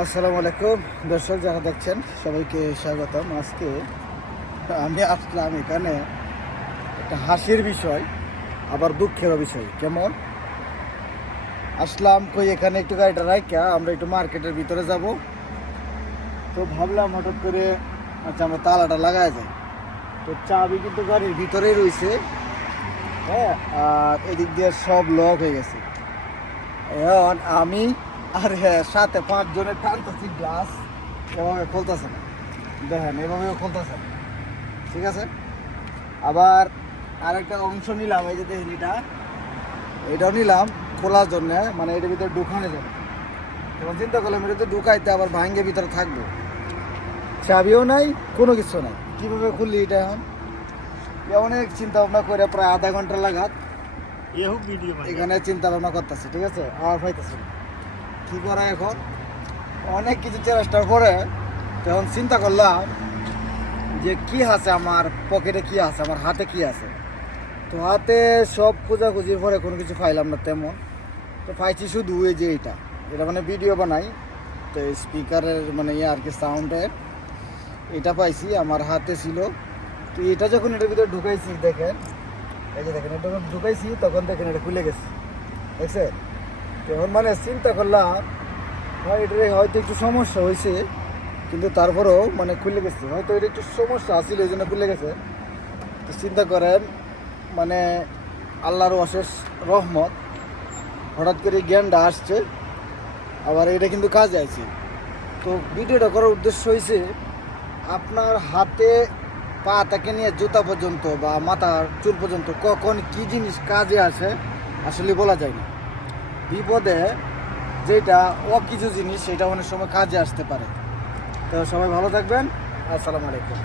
আসসালামু আলাইকুম দর্শক যারা দেখছেন সবাইকে স্বাগতম। আজকে আমি আসলাম এখানে একটা হাসির বিষয় আবার দুঃখেরও বিষয়। কেমন আসলাম কই এখানে একটু গাড়িটা রাখা আমরা একটু মার্কেটের ভিতরে যাব, তো ভাবলাম হঠাৎ করে আচ্ছা আমরা তালাটা লাগাই যায়, তো চাবি কিন্তু গাড়ির ভিতরেই রয়েছে। হ্যাঁ, আর এদিক দিয়ে সব লক হয়ে গেছে। এখন আমি আর হ্যাঁ সাথে 5 জনের টানতেছি গ্লাস, এভাবে খুলতেছে না, দেখেন এভাবেও খুলতেছে না। ঠিক আছে, আবার আরেকটা অংশ নিলাম, এই যে দেখেন এটাও নিলাম খোলার জন্য, মানে এটার ভিতরে ঢুকানো যাবে। তখন চিন্তা করলাম এটা তো ঢুকাইতে আবার ভাঙ্গে ভিতরে থাকবো, চাবিও নাই কোনো কিছু নাই, কীভাবে খুললি এটা এখন? অনেক চিন্তা ভাবনা করে প্রায় আধা ঘন্টা লাগাত এখানে চিন্তা ভাবনা করতেছে। ঠিক আছে, আর পাইতেছে না কি করা এখন। অনেক কিছু চেষ্টা করে তখন চিন্তা করলাম যে কি আছে আমার পকেটে, কি আছে আমার হাতে, কি আছে। তো হাতে সব খোঁজাখুঁজির পরে কোনো কিছু পাইলাম না তেমন। তো পাইছি শুধু এই যে এটা মানে ভিডিও বানাই, তো স্পিকারের মানে আর কি সাউন্ডের এটা পাইছি, আমার হাতে ছিল। তো এটা যখন এটার ভিতরে ঢুকাইছি দেখেন, এই যে দেখেন এটা যখন ঢুকাইছি তখন দেখেন এটা খুলে গেছে, দেখছেন? তখন মানে চিন্তা করলাম হয় এটা হয়তো একটু সমস্যা হয়েছে, কিন্তু তারপরেও মানে খুলে গেছে, হয়তো এটা একটু সমস্যা আছিল এই জন্য খুলে গেছে। তো চিন্তা করেন মানে আল্লাহর অশেষ রহমত, হঠাৎ করে জ্ঞানটা আসছে, আবার এটা কিন্তু কাজে আছে। তো ভিডিওটা করার উদ্দেশ্য হয়েছে আপনার হাতে পা থেকে নিয়ে জুতা পর্যন্ত বা মাথার চুল পর্যন্ত কখন কি জিনিস কাজে আসে আসলে বলা যায় না। বিপদে যেটা কিছু জিনিস সেটা অনেক সময় কাজে আসতে পারে। তো সবাই ভালো থাকবেন, আসসালামু আলাইকুম।